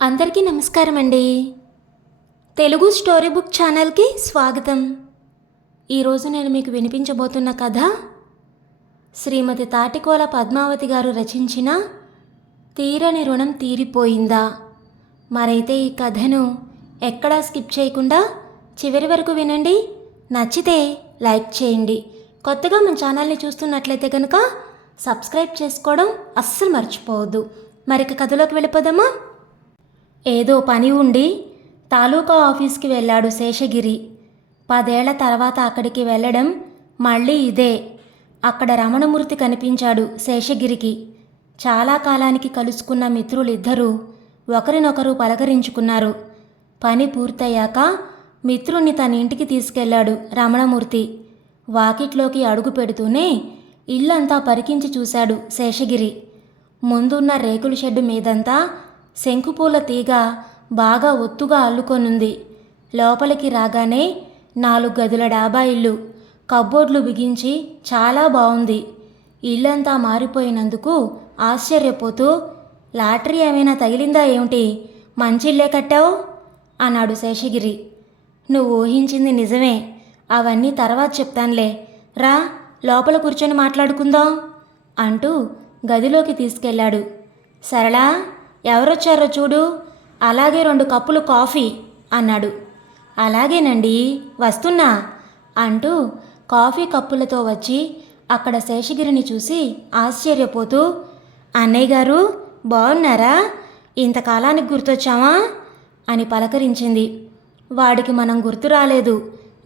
అందరికీ నమస్కారం అండి. తెలుగు స్టోరీ బుక్ ఛానల్కి స్వాగతం. ఈరోజు నేను మీకు వినిపించబోతున్న కథ శ్రీమతి తాటికోల పద్మావతి గారు రచించిన తీరని రుణం తీరిపోయిందా. మరైతే ఈ కథను ఎక్కడా స్కిప్ చేయకుండా చివరి వరకు వినండి. నచ్చితే లైక్ చేయండి. కొత్తగా మన ఛానల్ని చూస్తున్నట్లయితే కనుక సబ్స్క్రైబ్ చేసుకోవడం అస్సలు మర్చిపోవద్దు. మరిక కథలోకి వెళ్ళిపోదామా. ఏదో పని ఉండి తాలూకా ఆఫీస్కి వెళ్ళాడు శేషగిరి. 10 ఏళ్ల తర్వాత అక్కడికి వెళ్ళడం మళ్ళీ ఇదే. అక్కడ రమణమూర్తి కనిపించాడు శేషగిరికి. చాలా కాలానికి కలుసుకున్న మిత్రులిద్దరూ ఒకరినొకరు పలకరించుకున్నారు. పని పూర్తయ్యాక మిత్రుణ్ణి తన ఇంటికి తీసుకెళ్లాడు రమణమూర్తి. వాకిట్లోకి అడుగు పెడుతూనే ఇల్లంతా పరికించి చూశాడు శేషగిరి. ముందున్న రేకుల షెడ్డు మీదంతా శంకుపూల తీగ బాగా ఒత్తుగా అల్లుకొనుంది. లోపలికి రాగానే 4 గదుల డాబా ఇల్లు. కబ్బోర్డ్లు బిగించి చాలా బాగుంది. ఇల్లంతా మారిపోయినందుకు ఆశ్చర్యపోతూ, లాటరీ ఏమైనా తగిలిందా ఏమిటి, మంచిల్లే కట్టావు అన్నాడు శేషగిరి. నువ్వు ఊహించింది నిజమే. అవన్నీ తర్వాత చెప్తానులే, రా లోపల కూర్చొని మాట్లాడుకుందాం అంటూ గదిలోకి తీసుకెళ్ళాడు. సరళా, ఎవరొచ్చారో చూడు, అలాగే 2 కప్పులు కాఫీ అన్నాడు. అలాగేనండి, వస్తున్నా అంటూ కాఫీ కప్పులతో వచ్చి అక్కడ శేషగిరిని చూసి ఆశ్చర్యపోతూ, అన్నయ్య గారు బాగున్నారా, ఇంతకాలానికి గుర్తొచ్చామా అని పలకరించింది. వాడికి మనం గుర్తు రాలేదు,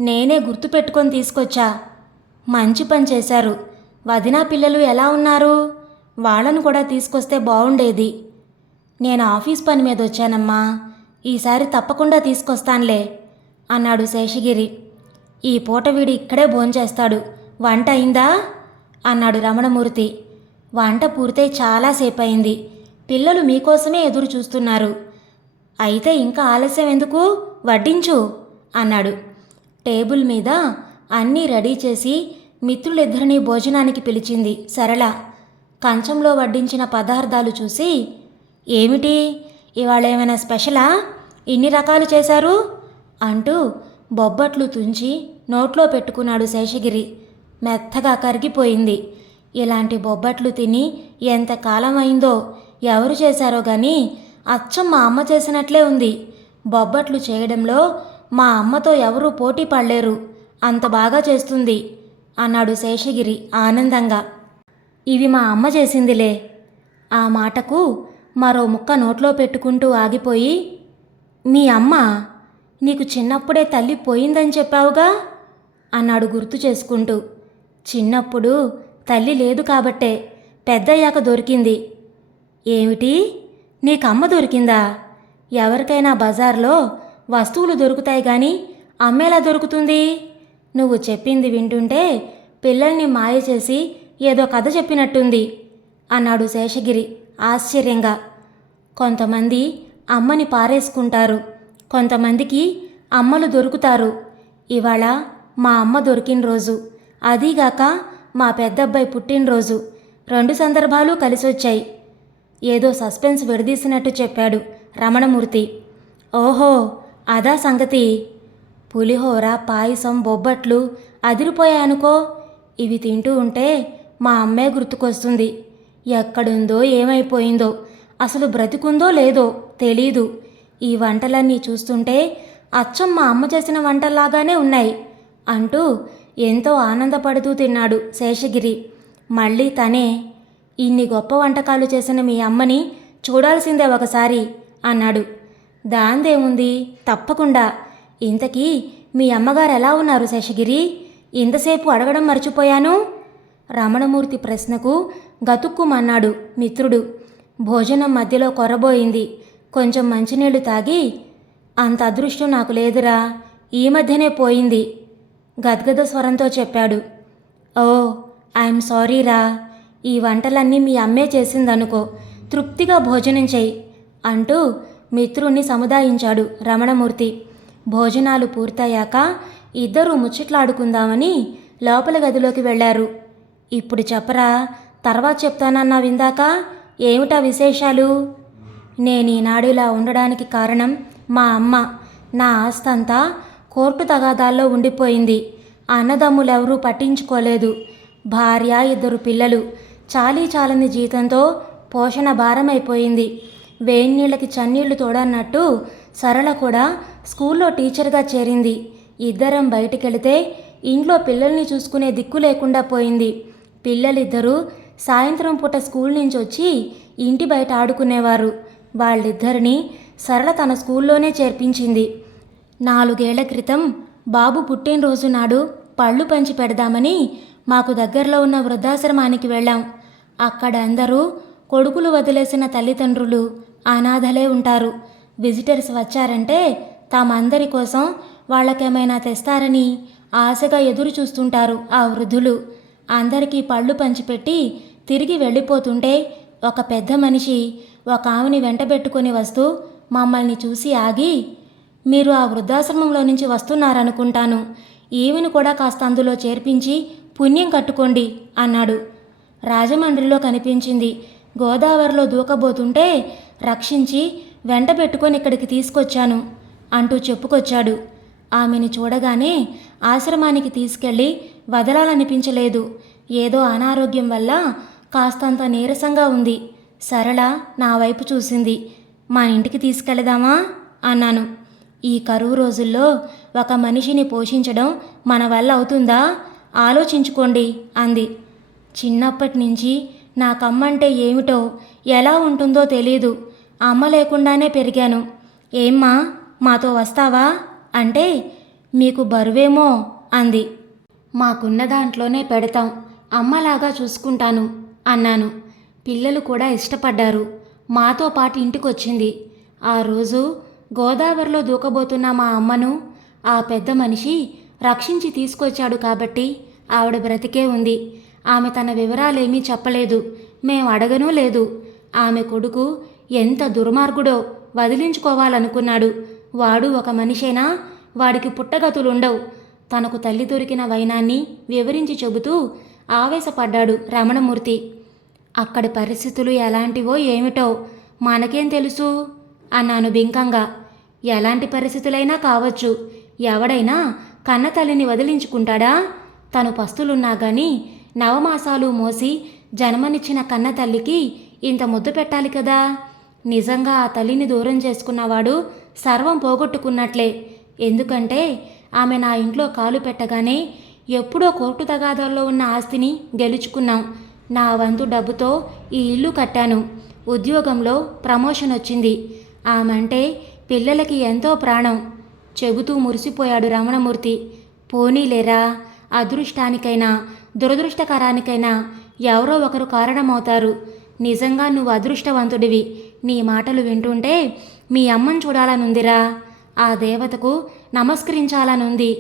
నేనే గుర్తు పెట్టుకొని తీసుకొచ్చా. మంచి పని చేశారు. వదినా పిల్లలు ఎలా ఉన్నారు? వాళ్ళను కూడా తీసుకొస్తే బాగుండేది. నేను ఆఫీస్ పని మీద వచ్చానమ్మా, ఈసారి తప్పకుండా తీసుకొస్తానులే అన్నాడు శేషగిరి. ఈ పూట వీడు ఇక్కడే భోంచేస్తాడు. వంట అయిందా అన్నాడు రమణమూర్తి. వంట పూర్తయి చాలాసేపు అయింది. పిల్లలు మీకోసమే ఎదురు చూస్తున్నారు. అయితే ఇంకా ఆలస్యం ఎందుకు, వడ్డించు అన్నాడు. టేబుల్ మీద అన్నీ రెడీ చేసి మిత్రులిద్దరినీ భోజనానికి పిలిచింది సరళ. కంచంలో వడ్డించిన పదార్థాలు చూసి, ఏమిటి ఇవాళ ఏమైనా స్పెషలా, ఇన్ని రకాలు చేశారు అంటూ బొబ్బట్లు తుంచి నోట్లో పెట్టుకున్నాడు శేషగిరి. మెత్తగా కరిగిపోయింది. ఇలాంటి బొబ్బట్లు తిని ఎంతకాలం అయిందో, ఎవరు చేశారో గాని అచ్చం మా అమ్మ చేసినట్లే ఉంది. బొబ్బట్లు చేయడంలో మా అమ్మతో ఎవరూ పోటీ పడలేరు, అంత బాగా చేస్తుంది అన్నాడు శేషగిరి ఆనందంగా. ఇవి మా అమ్మ చేసిందిలే. ఆ మాటకు మరో ముక్క నోట్లో పెట్టుకుంటూ ఆగిపోయి, మీ అమ్మ నీకు చిన్నప్పుడే తల్లి పోయిందని చెప్పావుగా అన్నాడు గుర్తు చేసుకుంటూ. చిన్నప్పుడు తల్లి లేదు కాబట్టే పెద్దయ్యాక దొరికింది. ఏమిటి, నీకమ్మ దొరికిందా? ఎవరికైనా బజార్లో వస్తువులు దొరుకుతాయి కానీ అమ్మేలా దొరుకుతుంది? నువ్వు చెప్పింది వింటుంటే పిల్లల్ని మాయ చేసి ఏదో కథ చెప్పినట్టుంది అన్నాడు శేషగిరి ఆశ్చర్యంగా. కొంతమంది అమ్మని పారేసుకుంటారు, కొంతమందికి అమ్మలు దొరుకుతారు. ఇవాళ మా అమ్మ దొరికిన రోజు, అదీగాక మా పెద్దబ్బాయి పుట్టినరోజు. 2 సందర్భాలు కలిసొచ్చాయి. ఏదో సస్పెన్స్ విడదీసినట్టు చెప్పాడు రమణమూర్తి. ఓహో, అదా సంగతి. పులిహోర, పాయసం, బొబ్బట్లు అదిరిపోయాయనుకో. ఇవి తింటూ ఉంటే మా అమ్మే గుర్తుకొస్తుంది. ఎక్కడుందో ఏమైపోయిందో, అసలు బ్రతికుందో లేదో తెలీదు. ఈ వంటలన్నీ చూస్తుంటే అచ్చం మా అమ్మ చేసిన వంటల్లాగానే ఉన్నాయి అంటూ ఎంతో ఆనందపడుతూ తిన్నాడు శేషగిరి. మళ్ళీ తనే, ఇన్ని గొప్ప వంటకాలు చేసిన మీ అమ్మని చూడాల్సిందే ఒకసారి అన్నాడు. దాందేముంది, తప్పకుండా. ఇంతకీ మీ అమ్మగారు ఎలా ఉన్నారు శేషగిరి? ఇంతసేపు అడగడం మర్చిపోయాను. రమణమూర్తి ప్రశ్నకు గతుక్కుమన్నాడు మిత్రుడు. భోజనం మధ్యలో కొరబోయింది. కొంచెం మంచినీళ్లు తాగి, అంత అదృష్టం నాకు లేదురా, ఈ మధ్యనే పోయింది గద్గద స్వరంతో చెప్పాడు. ఓ, ఐఎమ్ సారీరా. ఈ వంటలన్నీ మీ అమ్మే చేసిందనుకో, తృప్తిగా భోజనం చెయ్యి అంటూ మిత్రుణ్ణి సముదాయించాడు రమణమూర్తి. భోజనాలు పూర్తయ్యాక ఇద్దరూ ముచ్చట్లాడుకుందామని లోపల గదిలోకి వెళ్లారు. ఇప్పుడు చెప్పరా, తర్వాత చెప్తానన్నా విందాక, ఏమిటా విశేషాలు నేను ఈనాడు ఇలా ఉండడానికి కారణం మా అమ్మ. నా ఆస్తంతా కోర్టు తగాదాల్లో ఉండిపోయింది. అన్నదమ్ములెవరూ పట్టించుకోలేదు. భార్య, 2 పిల్లలు. చాలీ చాలని జీతంతో పోషణ భారమైపోయింది. వేన్నీళ్ళకి చన్నీళ్లు తోడన్నట్టు సరళ కూడా స్కూల్లో టీచర్గా చేరింది. ఇద్దరం బయటికెళితే ఇంట్లో పిల్లల్ని చూసుకునే దిక్కు లేకుండా పోయింది. పిల్లలిద్దరూ సాయంత్రం పూట స్కూల్ నుంచి వచ్చి ఇంటి బయట ఆడుకునేవారు. వాళ్ళిద్దరినీ సరళ తన స్కూల్లోనే చేర్పించింది. 4 ఏళ్ల క్రితం బాబు పుట్టినరోజు నాడు పళ్ళు పంచి పెడదామని మాకు దగ్గరలో ఉన్న వృద్ధాశ్రమానికి వెళ్ళాం. అక్కడ అందరూ కొడుకులు వదిలేసిన తల్లిదండ్రులు, అనాథలే ఉంటారు. విజిటర్స్ వచ్చారంటే తామందరి కోసం వాళ్ళకేమైనా తెస్తారని ఆశగా ఎదురు చూస్తుంటారు ఆ వృద్ధులు. అందరికీ పళ్ళు పంచిపెట్టి తిరిగి వెళ్ళిపోతుంటే ఒక పెద్ద మనిషి ఒక ఆమెని వెంటబెట్టుకొని వస్తూ మమ్మల్ని చూసి ఆగి, మీరు ఆ వృద్ధాశ్రమంలో నుంచి వస్తున్నారనుకుంటాను. ఈమెను కూడా కాస్త అందులో చేర్పించి పుణ్యం కట్టుకోండి అన్నాడు. రాజమండ్రిలో కనిపించింది. గోదావరిలో దూకబోతుంటే రక్షించి వెంటబెట్టుకొని ఇక్కడికి తీసుకొచ్చాను అంటూ చెప్పుకొచ్చాడు. ఆమెను చూడగానే ఆశ్రమానికి తీసుకెళ్ళి వదలాలనిపించలేదు. ఏదో అనారోగ్యం వల్ల కాస్తంత నీరసంగా ఉంది. సరళ నా వైపు చూసింది. మా ఇంటికి తీసుకెళదామా అన్నాను. ఈ కరువు రోజుల్లో ఒక మనిషిని పోషించడం మన వల్ల అవుతుందా? ఆలోచించుకోండి అంది. చిన్నప్పటి నుంచి నాకమ్మంటే ఏమిటో, ఎలా ఉంటుందో తెలీదు. అమ్మ లేకుండానే పెరిగాను. ఏమ్మా, మాతో వస్తావా అంటే, మీకు బరువేమో అంది. మాకున్న దాంట్లోనే పెడతాం, అమ్మలాగా చూసుకుంటాను అన్నాను. పిల్లలు కూడా ఇష్టపడ్డారు. మాతో పాటు ఇంటికొచ్చింది. ఆ రోజు గోదావరిలో దూకబోతున్న మా అమ్మను ఆ పెద్ద మనిషి రక్షించి తీసుకొచ్చాడు కాబట్టి ఆవిడ బ్రతికే ఉంది. ఆమె తన వివరాలేమీ చెప్పలేదు. మేం అడగనూ లేదు. ఆమె కొడుకు ఎంత దుర్మార్గుడో వదిలించుకోవాలనుకున్నాడు. వాడు ఒక మనిషేనా? వాడికి పుట్టగతులుండవు. తనకు తల్లి దొరికిన వైనాన్ని వివరించి చెబుతూ ఆవేశపడ్డాడు రమణమూర్తి. అక్కడి పరిస్థితులు ఎలాంటివో ఏమిటో మనకేం తెలుసు అన్నాను బింకంగా. ఎలాంటి పరిస్థితులైనా కావచ్చు. ఎవడైనా కన్న తల్లిని వదిలించుకుంటాడా? తను పస్తులున్నా గాని నవమాసాలు మోసి జన్మనిచ్చిన కన్న తల్లికి ఇంత ముద్దు పెట్టాలి కదా. నిజంగా ఆ తల్లిని దూరం చేసుకున్నవాడు సర్వం పోగొట్టుకున్నట్లే. ఎందుకంటే ఆమె నా ఇంట్లో కాలు పెట్టగానే ఎప్పుడో కోర్టు తగాదాల్లో ఉన్న ఆస్తిని గెలుచుకున్నాం. నా వంతు డబ్బుతో ఈ ఇల్లు కట్టాను. ఉద్యోగంలో ప్రమోషన్ వచ్చింది. ఆమంటే పిల్లలకి ఎంతో ప్రాణం చెబుతూ మురిసిపోయాడు రమణమూర్తి. పోనీలేరా, అదృష్టానికైనా దురదృష్టకరానికైనా ఎవరో ఒకరు కారణమవుతారు. నిజంగా నువ్వు అదృష్టవంతుడివి. నీ మాటలు వింటుంటే మీ అమ్మను చూడాలనుందిరా. ఆ దేవతకు నమస్కరించాలనుంది.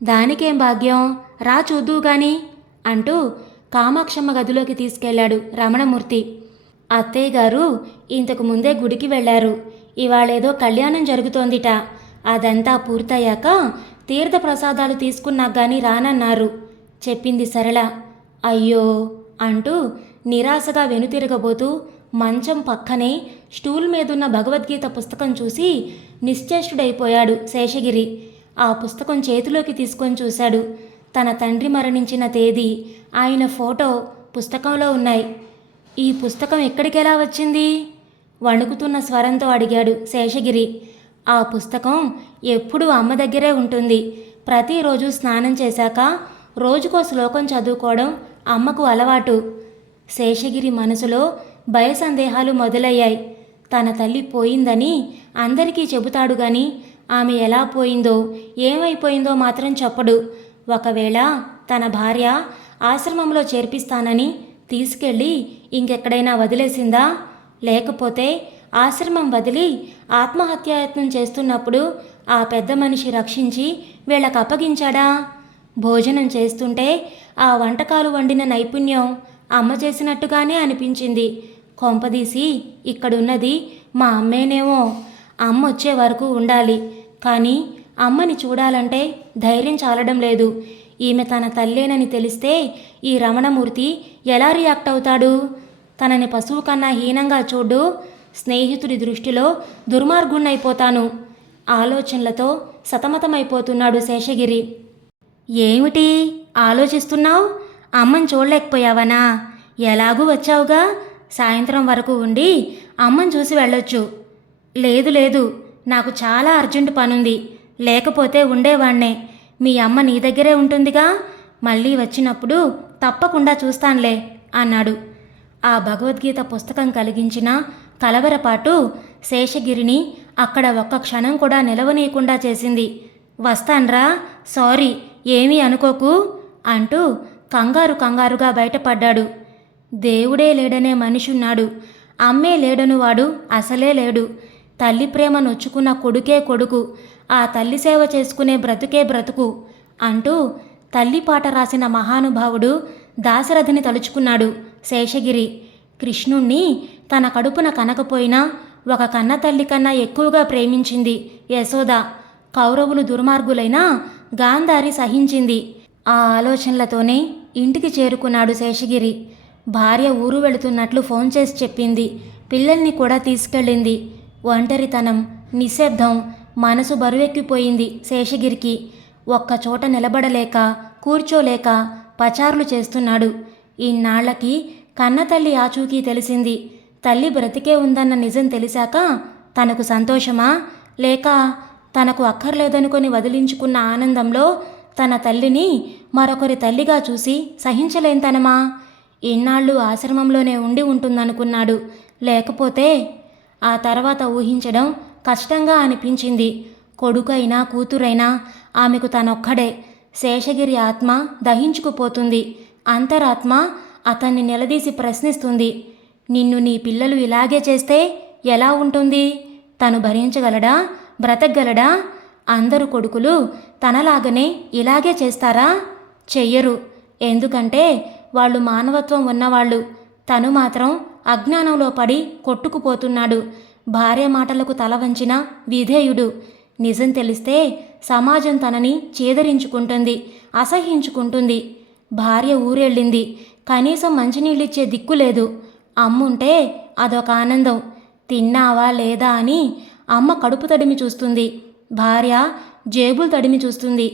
దానికేం భాగ్యం, రా చూద్దువు గాని అంటూ కామాక్షమ్మ గదిలోకి తీసుకెళ్లాడు రమణమూర్తి. అత్తయ్య గారు ఇంతకు ముందే గుడికి వెళ్లారు. ఇవాళేదో కళ్యాణం జరుగుతోందిట. అదంతా పూర్తయ్యాక తీర్థప్రసాదాలు తీసుకున్నాక గాని రానన్నారు చెప్పింది సరళ. అయ్యో అంటూ నిరాశగా వెనుతిరగబోతూ మంచం పక్కనే స్టూల్ మీదున్న భగవద్గీత పుస్తకం చూసి నిశ్చేష్టుడైపోయాడు శేషగిరి. ఆ పుస్తకం చేతిలోకి తీసుకొని చూశాడు. తన తండ్రి మరణించిన తేదీ, ఆయన ఫోటో పుస్తకంలో ఉన్నాయి. ఈ పుస్తకం ఎక్కడికెలా వచ్చింది? వణుకుతున్న స్వరంతో అడిగాడు శేషగిరి. ఆ పుస్తకం ఎప్పుడూ అమ్మ దగ్గరే ఉంటుంది. ప్రతిరోజు స్నానం చేశాక రోజుకో శ్లోకం చదువుకోవడం అమ్మకు అలవాటు. శేషగిరి మనసులో భయసందేహాలు మొదలయ్యాయి. తన తల్లి పోయిందని అందరికీ చెబుతాడు గాని ఆమె ఎలా పోయిందో ఏమైపోయిందో మాత్రం చెప్పడు. ఒకవేళ తన భార్య ఆశ్రమంలో చేర్పిస్తానని తీసుకెళ్ళి ఇంకెక్కడైనా వదిలేసిందా? లేకపోతే ఆశ్రమం వదిలి ఆత్మహత్యాయత్నం చేస్తున్నప్పుడు ఆ పెద్ద మనిషి రక్షించి వీళ్ళకు అప్పగించాడా? భోజనం చేస్తుంటే ఆ వంటకాలు వండిన నైపుణ్యం అమ్మ చేసినట్టుగానే అనిపించింది. కొంపదీసి ఇక్కడున్నది మా అమ్మేనేమో. అమ్మ వచ్చే వరకు ఉండాలి. కానీ అమ్మని చూడాలంటే ధైర్యం చాలడం లేదు. ఈమె తన తల్లేనని తెలిస్తే ఈ రమణమూర్తి ఎలా రియాక్ట్ అవుతాడు? తనని పశువు కన్నా హీనంగా చూడు. స్నేహితుడి దృష్టిలో దుర్మార్గుణ్ణైపోతాను. ఆలోచనలతో సతమతమైపోతున్నాడు శేషగిరి. ఏమిటి ఆలోచిస్తున్నావు? అమ్మని చూడలేకపోయావనా? ఎలాగూ వచ్చావుగా, సాయంత్రం వరకు ఉండి అమ్మని చూసి వెళ్ళొచ్చు. లేదు లేదు, నాకు చాలా అర్జెంటు పనుంది, లేకపోతే ఉండేవాణ్ణే. మీ అమ్మ నీ దగ్గరే ఉంటుందిగా, మళ్ళీ వచ్చినప్పుడు తప్పకుండా చూస్తానులే అన్నాడు. ఆ భగవద్గీత పుస్తకం కలిగించిన కలవరపాటు శేషగిరిని అక్కడ ఒక్క క్షణం కూడా నిలవనీయకుండా చేసింది. వస్తాన్రా, సారీ, ఏమీ అనుకోకు అంటూ కంగారుగా బయటపడ్డాడు. దేవుడే లేడనే మనిషున్నాడు, అమ్మే లేడను వాడు అసలే లేడు. తల్లి ప్రేమ నొచ్చుకున్న కొడుకే కొడుకు, ఆ తల్లి సేవ చేసుకునే బ్రతుకే బ్రతుకు అంటూ తల్లి పాట రాసిన మహానుభావుడు దాశరథిని తలుచుకున్నాడు శేషగిరి. కృష్ణుణ్ణి తన కడుపున కనకపోయినా ఒక కన్న తల్లి కన్నా ఎక్కువగా ప్రేమించింది యశోద. కౌరవులు దుర్మార్గులైనా గాంధారి సహించింది. ఆ ఆలోచనలతోనే ఇంటికి చేరుకున్నాడు శేషగిరి. భార్య ఊరు వెళుతున్నట్లు ఫోన్ చేసి చెప్పింది. పిల్లల్ని కూడా తీసుకెళ్ళింది. ఒంటరితనం, నిశ్శబ్దం, మనసు బరువెక్కిపోయింది శేషగిరికి. ఒక్కచోట నిలబడలేక కూర్చోలేక పచారులు చేస్తున్నాడు. ఇన్నాళ్లకి కన్నతల్లి ఆచూకీ తెలిసింది. తల్లి బ్రతికే ఉందన్న నిజం తెలిసాక తనకు సంతోషమా, లేక తనకు అక్కర్లేదనుకొని వదిలించుకున్న ఆనందంలో తన తల్లిని మరొకరి తల్లిగా చూసి సహించలేనితనమా? ఇన్నాళ్ళు ఆశ్రమంలోనే ఉండి ఉంటుందనుకున్నాడు. లేకపోతే ఆ తర్వాత ఊహించడం కష్టంగా అనిపించింది. కొడుకైనా కూతురైనా ఆమెకు తనొక్కడే. శేషగిరి ఆత్మ దహించుకుపోతుంది. అంతరాత్మ అతన్ని నిలదీసి ప్రశ్నిస్తుంది. నిన్ను నీ పిల్లలు ఇలాగే చేస్తే ఎలా ఉంటుంది? తను భరించగలడా? బ్రతకగలడా? అందరు కొడుకులు తనలాగనే ఇలాగే చేస్తారా? చెయ్యరు. ఎందుకంటే వాళ్ళు మానవత్వం ఉన్నవాళ్ళు. తను మాత్రం అజ్ఞానంలో పడి కొట్టుకుపోతున్నాడు. భార్య మాటలకు తల వంచిన విధేయుడు. నిజం తెలిస్తే సమాజం తనని చేదరించుకుంటుంది, అసహ్యించుకుంటుంది. భార్య ఊరెళ్ళింది, కనీసం మంచినీళ్ళిచ్చే దిక్కు లేదు. అమ్ముంటే అదొక ఆనందం. తిన్నావా లేదా అని అమ్మ కడుపు తడిమి చూస్తుంది, భార్య జేబులు తడిమి చూస్తుంది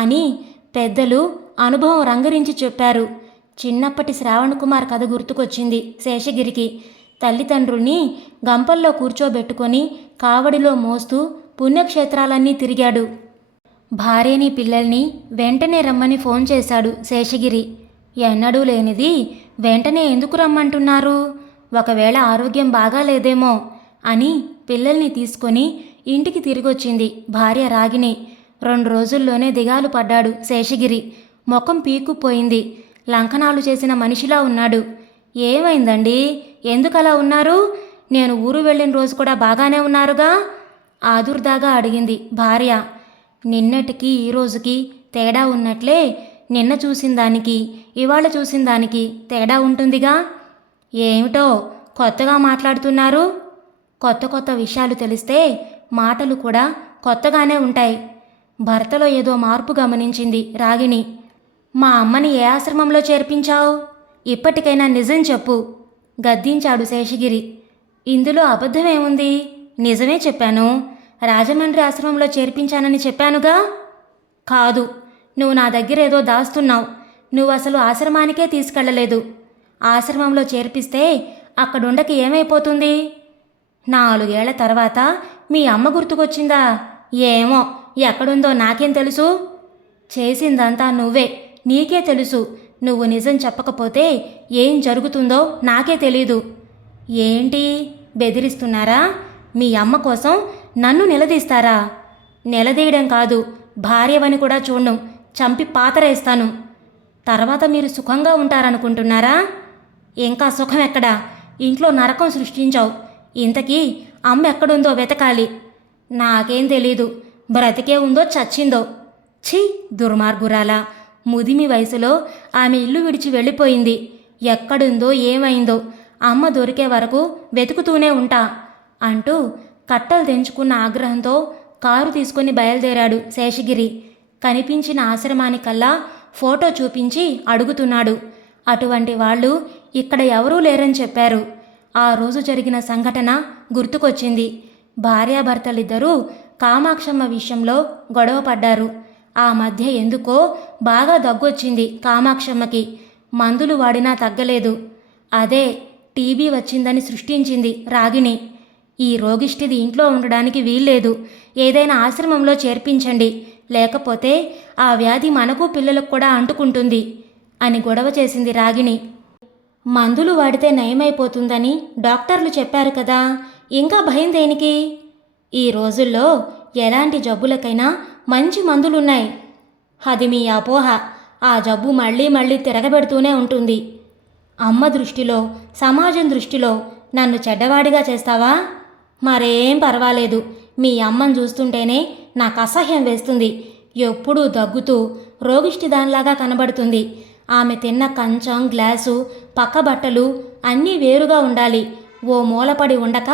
అని పెద్దలు అనుభవం రంగరించి చెప్పారు. చిన్నప్పటి శ్రావణ్ కుమార్ కథ గుర్తుకొచ్చింది శేషగిరికి. తల్లిదండ్రుల్ని గంపల్లో కూర్చోబెట్టుకొని కావడిలో మోస్తూ పుణ్యక్షేత్రాలన్నీ తిరిగాడు. భార్యని పిల్లల్ని వెంటనే రమ్మని ఫోన్ చేశాడు శేషగిరి. ఎన్నడూ లేనిది వెంటనే ఎందుకు రమ్మంటున్నారు? ఒకవేళ ఆరోగ్యం బాగాలేదేమో అని పిల్లల్ని తీసుకొని ఇంటికి తిరిగొచ్చింది భార్య రాగిణి. 2 రోజుల్లోనే దిగాలు పడ్డాడు శేషగిరి. ముఖం పీక్కుపోయింది. లంకనాలు చేసిన మనిషిలా ఉన్నాడు. ఏమైందండి, ఎందుకలా ఉన్నారు? నేను ఊరు వెళ్ళిన రోజు కూడా బాగానే ఉన్నారుగా? ఆదుర్దాగా అడిగింది భార్య. నిన్నటికి ఈ రోజుకి తేడా ఉన్నట్లే నిన్న చూసిన దానికి ఇవాళ చూసిన దానికి తేడా ఉంటుందిగా. ఏమిటో కొత్తగా మాట్లాడుతున్నారు? కొత్త కొత్త విషయాలు తెలిస్తే మాటలు కూడా కొత్తగానే ఉంటాయి. భర్తలో ఏదో మార్పు గమనించింది రాగిణి. మా అమ్మని ఏ ఆశ్రమంలో చేర్పించావు? ఇప్పటికైనా నిజం చెప్పు గద్దించాడు శేషగిరి. ఇందులో అబద్ధమేముంది? నిజమే చెప్పాను. రాజమండ్రి ఆశ్రమంలో చేర్పించానని చెప్పానుగా. కాదు, నువ్వు నా దగ్గర ఏదో దాస్తున్నావు. నువ్వు అసలు ఆశ్రమానికే తీసుకెళ్ళలేదు. ఆశ్రమంలో చేర్పిస్తే అక్కడుండకి ఏమైపోతుంది? 4 ఏళ్ల తర్వాత మీ అమ్మ గుర్తుకొచ్చిందా? ఏమో, ఎక్కడుందో నాకేం తెలుసు? చేసిందంతా నువ్వే, నీకే తెలుసు. నువ్వు నిజం చెప్పకపోతే ఏం జరుగుతుందో నాకే తెలీదు. ఏంటి, బెదిరిస్తున్నారా? మీ అమ్మ కోసం నన్ను నిలదీస్తారా? నిలదీయడం కాదు, భార్యవని కూడా చూడను, చంపి పాతరేస్తాను. తర్వాత మీరు సుఖంగా ఉంటారనుకుంటున్నారా? ఇంకా సుఖం ఎక్కడా? ఇంట్లో నరకం సృష్టించావు. ఇంతకీ అమ్మ ఎక్కడుందో వెతకాలి. నాకేం తెలీదు, బ్రతికే ఉందో చచ్చిందో. ఛీ, దుర్మార్గురాలా! ముదిమి వయసులో ఆమె ఇల్లు విడిచి వెళ్ళిపోయింది. ఎక్కడుందో ఏమైందో అమ్మ దొరికే వరకు వెతుకుతూనే ఉంటా అంటూ కట్టలు తెంచుకున్న ఆగ్రహంతో కారు తీసుకుని బయలుదేరాడు శేషగిరి. కనిపించిన ఆశ్రమానికల్లా ఫోటో చూపించి అడుగుతున్నాడు. అటువంటి వాళ్ళు ఇక్కడ ఎవరూ లేరని చెప్పారు. ఆ రోజు జరిగిన సంఘటన గుర్తుకొచ్చింది. భార్యాభర్తలిద్దరూ కామాక్షమ్మ విషయంలో గొడవ పడ్డారు. ఆ మధ్య ఎందుకో బాగా దగ్గొచ్చింది కామాక్షమ్మకి. మందులు వాడినా తగ్గలేదు. అదే టీబీ వచ్చిందని సృష్టించింది రాగిణి. ఈ రోగిష్టిది ఇంట్లో ఉండడానికి వీల్లేదు, ఏదైనా ఆశ్రమంలో చేర్పించండి, లేకపోతే ఆ వ్యాధి మనకు పిల్లలకు కూడా అంటుకుంటుంది అని గొడవ చేసింది రాగిణి. మందులు వాడితే నయమైపోతుందని డాక్టర్లు చెప్పారు కదా, ఇంకా భయం దేనికి? ఈ రోజుల్లో ఎలాంటి జబ్బులకైనా మంచి మందులున్నాయి. అది మీ అపోహ. ఆ జబ్బు మళ్ళీ మళ్ళీ తిరగబెడుతూనే ఉంటుంది. అమ్మ దృష్టిలో, సమాజం దృష్టిలో నన్ను చెడ్డవాడిగా చేస్తావా? మరేం పర్వాలేదు. మీ అమ్మను చూస్తుంటేనే నాకు అసహ్యం వేస్తుంది. ఎప్పుడూ దగ్గుతూ రోగిష్టి దానిలాగా కనబడుతుంది. ఆమె తిన్న కంచం, గ్లాసు, పక్క బట్టలు అన్నీ వేరుగా ఉండాలి. ఓ మూలపడి ఉండక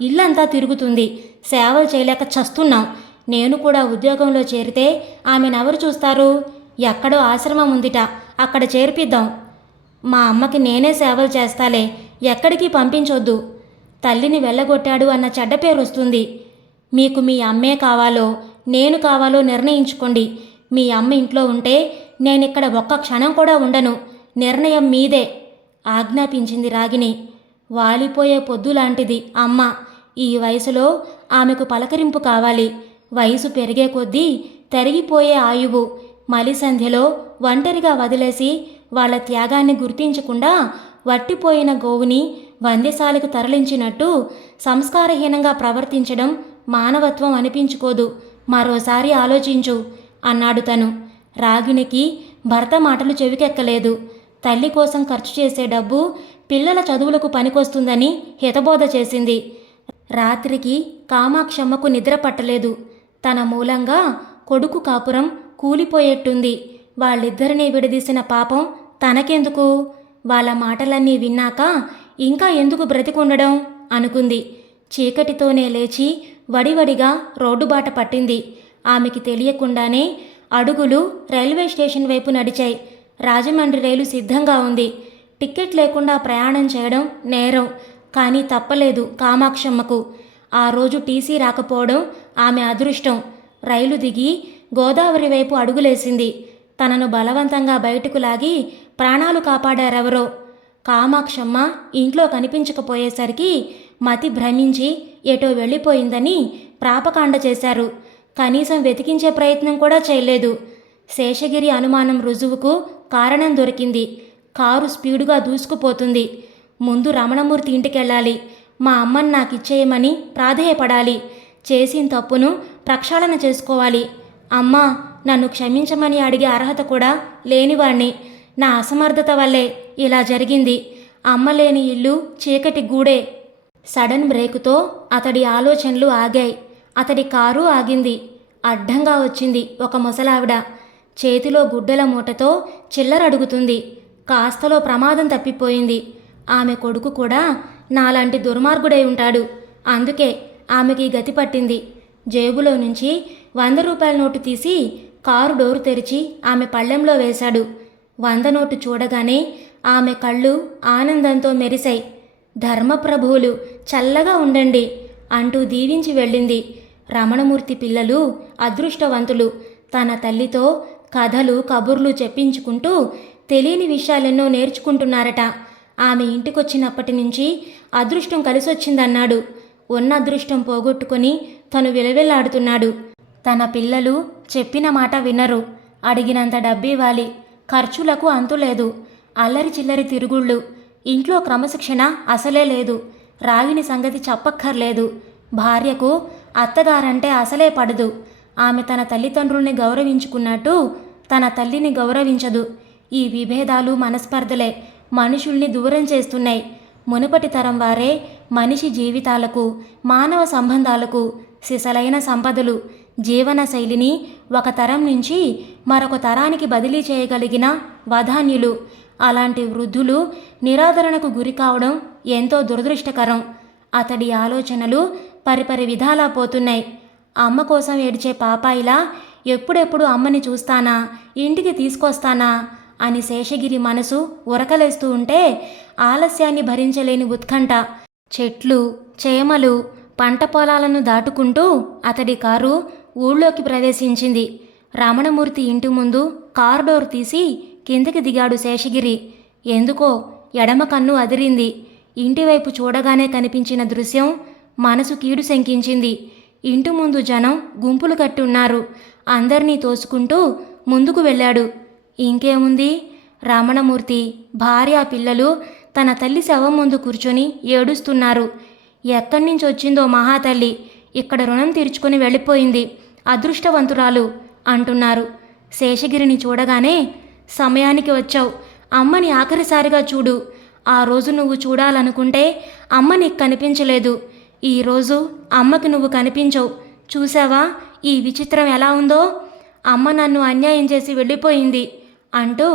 ఇల్లంతా తిరుగుతుంది. సేవలు చేయలేక చస్తున్నాం. నేను కూడా ఉద్యోగంలో చేరితే ఆమెనెవరు చూస్తారు? ఎక్కడో ఆశ్రమం ఉందిట, అక్కడ చేర్పిద్దాం. మా అమ్మకి నేనే సేవలు చేస్తాలే, ఎక్కడికి పంపించొద్దు. తల్లిని వెళ్ళగొట్టాడు అన్న చెడ్డ పేరు వస్తుంది. మీకు మీ అమ్మే కావాలో నేను కావాలో నిర్ణయించుకోండి. మీ అమ్మ ఇంట్లో ఉంటే నేనిక్కడ ఒక్క క్షణం కూడా ఉండను. నిర్ణయం మీదే ఆజ్ఞాపించింది రాగిణి. వాలిపోయే పొద్దులాంటిది అమ్మ. ఈ వయసులో ఆమెకు పలకరింపు కావాలి. వయసు పెరిగే కొద్దీ తరిగిపోయే ఆయువు. మలిసంధ్యలో ఒంటరిగా వదిలేసి వాళ్ళ త్యాగాన్ని గుర్తించకుండా వట్టిపోయిన గోవుని వంద్యశాలకు తరలించినట్టు సంస్కారహీనంగా ప్రవర్తించడం మానవత్వం అనిపించుకోదు. మరోసారి ఆలోచించు అన్నాడు తను. రాగిణికి భర్త మాటలు చెవికెక్కలేదు. తల్లి కోసం ఖర్చు చేసే డబ్బు పిల్లల చదువులకు పనికొస్తుందని హితబోధ చేసింది. రాత్రికి కామాక్షమ్మకు నిద్ర పట్టలేదు. తన మూలంగా కొడుకు కాపురం కూలిపోయేట్టుంది. వాళ్ళిద్దరినీ విడదీసిన పాపం తనకెందుకు? వాళ్ళ మాటలన్నీ విన్నాక ఇంకా ఎందుకు బ్రతికుండడం అనుకుంది. చీకటితోనే లేచి వడివడిగా రోడ్డుబాట పట్టింది. ఆమెకి తెలియకుండానే అడుగులు రైల్వే స్టేషన్ వైపు నడిచాయి. రాజమండ్రి రైలు సిద్ధంగా ఉంది. టిక్కెట్ లేకుండా ప్రయాణం చేయడం నేరం, కానీ తప్పలేదు కామాక్షమ్మకు. ఆ రోజు టీసీ రాకపోవడం ఆమె అదృష్టం. రైలు దిగి గోదావరి వైపు అడుగులేసింది. తనను బలవంతంగా బయటకు లాగి ప్రాణాలు కాపాడారెవరో. కామాక్షమ్మ ఇంట్లో కనిపించకపోయేసరికి మతి భ్రమించి ఎటో వెళ్ళిపోయిందని ప్రాపకాండ చేశారు. కనీసం వెతికించే ప్రయత్నం కూడా చేయలేదు. శేషగిరి అనుమానం రుజువుకు కారణం దొరికింది. కారు స్పీడుగా దూసుకుపోతుంది. ముందు రమణమూర్తి ఇంటికెళ్ళాలి. మా అమ్మని నాకిచ్చేయమని ప్రాధేయపడాలి. చేసిన తప్పును ప్రక్షాళన చేసుకోవాలి. అమ్మా, నన్ను క్షమించమని అడిగే అర్హత కూడా లేనివాణ్ణి. నా అసమర్థత వల్లే ఇలా జరిగింది. అమ్మ లేని ఇల్లు చీకటి గూడే. సడన్ బ్రేకుతో అతడి ఆలోచనలు ఆగాయి. అతడి కారు ఆగింది. అడ్డంగా వచ్చింది ఒక ముసలావిడ. చేతిలో గుడ్డల మూటతో చిల్లరడుగుతుంది. కాస్తలో ప్రమాదం తప్పిపోయింది. ఆమె కొడుకు కూడా నాలాంటి దుర్మార్గుడై ఉంటాడు. అందుకే ఆమెకి గతి పట్టింది. జేబులో నుంచి 100 రూపాయల నోటు తీసి కారు డోరు తెరిచి ఆమె పళ్ళెంలో వేశాడు. 100 నోటు చూడగానే ఆమె కళ్ళు ఆనందంతో మెరిశాయి. ధర్మప్రభువులు చల్లగా ఉండండి అంటూ దీవించి వెళ్ళింది. రమణమూర్తి పిల్లలు అదృష్టవంతులు. తన తల్లితో కథలు, కబుర్లు చెప్పించుకుంటూ తెలియని విషయాలెన్నో నేర్చుకుంటున్నారట. ఆమె ఇంటికొచ్చినప్పటి నుంచి అదృష్టం కలిసొచ్చిందన్నాడు. ఉన్న అదృష్టం పోగొట్టుకొని తను విలవిల్లాడుతున్నాడు. తన పిల్లలు చెప్పిన మాట వినరు. అడిగినంత డబ్బివ్వాలి. ఖర్చులకు అంతులేదు. అల్లరి చిల్లరి తిరుగుళ్ళు. ఇంట్లో క్రమశిక్షణ అసలే లేదు. రాగిణి సంగతి చెప్పక్కర్లేదు. భార్యకు అత్తగారంటే అసలే పడదు. ఆమె తన తల్లిదండ్రుల్ని గౌరవించుకున్నట్టు తన తల్లిని గౌరవించదు. ఈ విభేదాలు, మనస్పర్ధలే మనుషుల్ని దూరం చేస్తున్నాయి. మునుపటి తరం వారే మనిషి జీవితాలకు, మానవ సంబంధాలకు సిసలైన సంపదలు. జీవన శైలిని ఒక తరం నుంచి మరొక తరానికి బదిలీ చేయగలిగిన వధాన్యులు. అలాంటి వృద్ధులు నిరాదరణకు గురి కావడం ఎంతో దురదృష్టకరం. అతడి ఆలోచనలు పరిపరి విధాలా పోతున్నాయి. అమ్మ కోసం ఏడ్చే పాపాయిలా ఎప్పుడెప్పుడు అమ్మని చూస్తానా, ఇంటికి తీసుకొస్తానా అని శేషగిరి మనసు ఉరకలేస్తూ ఉంటే ఆలస్యాన్ని భరించలేని ఉత్కంఠ చెట్లు, చేమలు, పంట పొలాలను దాటుకుంటూ అతడి కారు ఊళ్ళోకి ప్రవేశించింది. రమణమూర్తి ఇంటి ముందు కారు డోర్ తీసి కిందకి దిగాడు శేషగిరి. ఎందుకో ఎడమ కన్ను అదిరింది. ఇంటివైపు చూడగానే కనిపించిన దృశ్యం మనసు కీడు శంకించింది. ఇంటి ముందు జనం గుంపులు కట్టున్నారు. అందర్నీ తోసుకుంటూ ముందుకు వెళ్ళాడు. ఇంకేముంది, రమణమూర్తి భార్య పిల్లలు తన తల్లి శవం ముందు కూర్చొని ఏడుస్తున్నారు. ఎక్కడి నుంచి వచ్చిందో మహాతల్లి, ఇక్కడ రుణం తీర్చుకొని వెళ్ళిపోయింది, అదృష్టవంతురాలు అంటున్నారు. శేషగిరిని చూడగానే, సమయానికి వచ్చావు, అమ్మని ఆఖరిసారిగా చూడు. ఆ రోజు నువ్వు చూడాలనుకుంటే అమ్మ నీకు కనిపించలేదు. ఈరోజు అమ్మకి నువ్వు కనిపించవు. చూసావా ఈ విచిత్రం ఎలా ఉందో? అమ్మ నన్ను అన్యాయం చేసి వెళ్ళిపోయింది అంటూ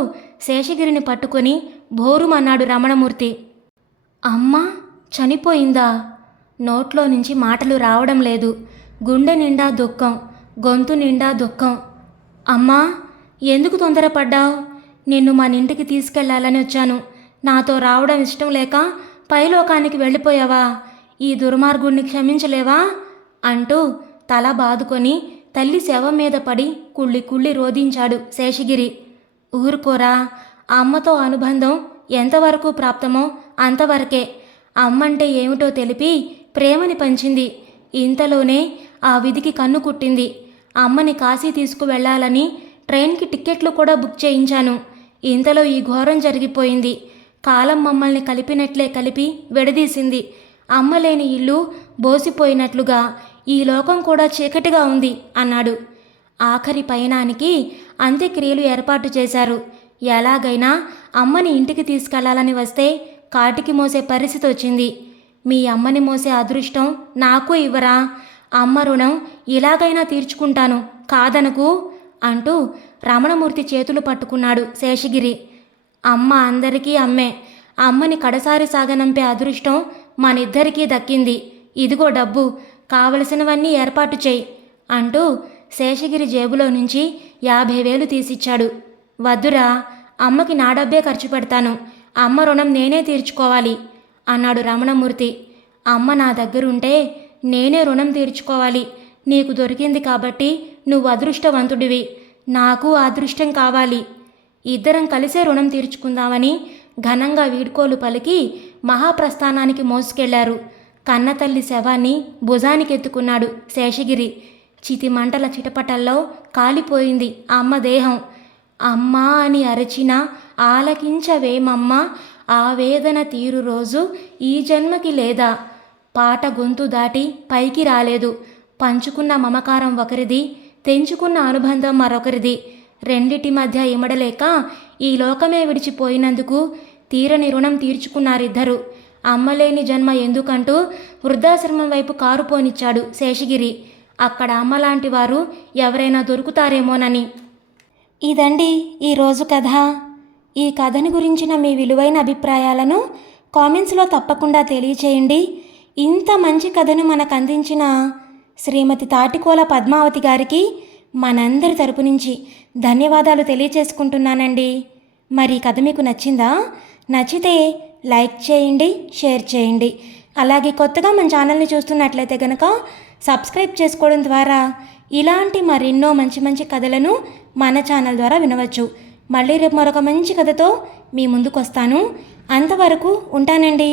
శేషగిరిని పట్టుకొని భోరుమన్నాడు రమణమూర్తి. అమ్మ చనిపోయిందా? నోట్లో నుంచి మాటలు రావడం లేదు. గుండె నిండా దుఃఖం, గొంతు నిండా దుఃఖం. అమ్మా, ఎందుకు తొందరపడ్డావు? నిన్ను మన ఇంటికి తీసుకెళ్లాలని వచ్చాను. నాతో రావడం ఇష్టం లేక పైలోకానికి వెళ్ళిపోయావా? ఈ దుర్మార్గుణ్ణి క్షమించలేవా అంటూ తల బాదుకొని తల్లి శవం మీద పడి కుళ్ళి కుళ్ళి రోధించాడు శేషగిరి. ఊరుకోరా, అమ్మతో అనుబంధం ఎంతవరకు ప్రాప్తమో అంతవరకే. అమ్మంటే ఏమిటో తెలిపి ప్రేమని పంచింది. ఇంతలోనే ఆ విధికి కన్ను కుట్టింది. అమ్మని కాశీ తీసుకువెళ్లాలని ట్రైన్కి టిక్కెట్లు కూడా బుక్ చేయించాను. ఇంతలో ఈ ఘోరం జరిగిపోయింది. కాలం మమ్మల్ని కలిపినట్లే కలిపి విడదీసింది. అమ్మలేని ఇల్లు బోసిపోయినట్లుగా ఈ లోకం కూడా చీకటిగా ఉంది అన్నాడు. ఆఖరి పయనానికి అంత్యక్రియలు ఏర్పాటు చేశారు. ఎలాగైనా అమ్మని ఇంటికి తీసుకెళ్లాలని వస్తే కాటికి మోసే పరిస్థితి వచ్చింది. మీ అమ్మని మోసే అదృష్టం నాకు ఇవ్వరా? అమ్మ రుణం ఇలాగైనా తీర్చుకుంటాను, కాదనకు అంటూ రమణమూర్తి చేతులు పట్టుకున్నాడు శేషగిరి. అమ్మ అందరికీ అమ్మే. అమ్మని కడసారి సాగనంపే అదృష్టం మనిద్దరికీ దక్కింది. ఇదిగో డబ్బు, కావలసినవన్నీ ఏర్పాటు చేయి అంటూ శేషగిరి జేబులో నుంచి 50,000 తీసిచ్చాడు. వద్దురా, అమ్మకి నా డబ్బే ఖర్చు పెడతాను. అమ్మ రుణం నేనే తీర్చుకోవాలి అన్నాడు రమణమూర్తి. అమ్మ నా దగ్గరుంటే నేనే రుణం తీర్చుకోవాలి. నీకు దొరికింది కాబట్టి నువ్వు అదృష్టవంతుడివి. నాకు అదృష్టం కావాలి. ఇద్దరం కలిసే రుణం తీర్చుకుందామని ఘనంగా వీడ్కోలు పలికి మహాప్రస్థానానికి మోసుకెళ్లారు. కన్నతల్లి శవాన్ని భుజానికెత్తుకున్నాడు శేషగిరి. చితి మంటల చిటపటల్లో కాలిపోయింది అమ్మ దేహం. అమ్మా అని అరచిన ఆలకించవేమమ్మ, ఆవేదన తీరు రోజు ఈ జన్మకి లేదా? పాట గొంతు దాటి పైకి రాలేదు. పంచుకున్న మమకారం ఒకరిది, తెంచుకున్న అనుబంధం మరొకరిది. రెండిటి మధ్య ఇమడలేక ఈ లోకమే విడిచిపోయినందుకు తీరని రుణం తీర్చుకున్నారిద్దరు. అమ్మలేని జన్మ ఎందుకంటూ వృద్ధాశ్రమం వైపు కారు పోనిచ్చాడు శేషగిరి. అక్కడ అమ్మలాంటి వారు ఎవరైనా దొరుకుతారేమోనని. ఇదండి ఈరోజు కథ. ఈ కథని గురించిన మీ విలువైన అభిప్రాయాలను కామెంట్స్లో తప్పకుండా తెలియచేయండి. ఇంత మంచి కథను మనకు అందించిన శ్రీమతి తాటికోల పద్మావతి గారికి మనందరి తరపు నుంచి ధన్యవాదాలు తెలియచేసుకుంటున్నానండి. మరి ఈ కథ మీకు నచ్చిందా? నచ్చితే లైక్ చేయండి, షేర్ చేయండి. అలాగే కొత్తగా మన ఛానల్ని చూస్తున్నట్లయితే కనుక సబ్స్క్రైబ్ చేసుకోవడం ద్వారా ఇలాంటి మరెన్నో మంచి మంచి కథలను మన ఛానల్ ద్వారా వినవచ్చు. మళ్ళీ రేపు మరొక మంచి కథతో మీ ముందుకు వస్తాను. అంతవరకు ఉంటానండి.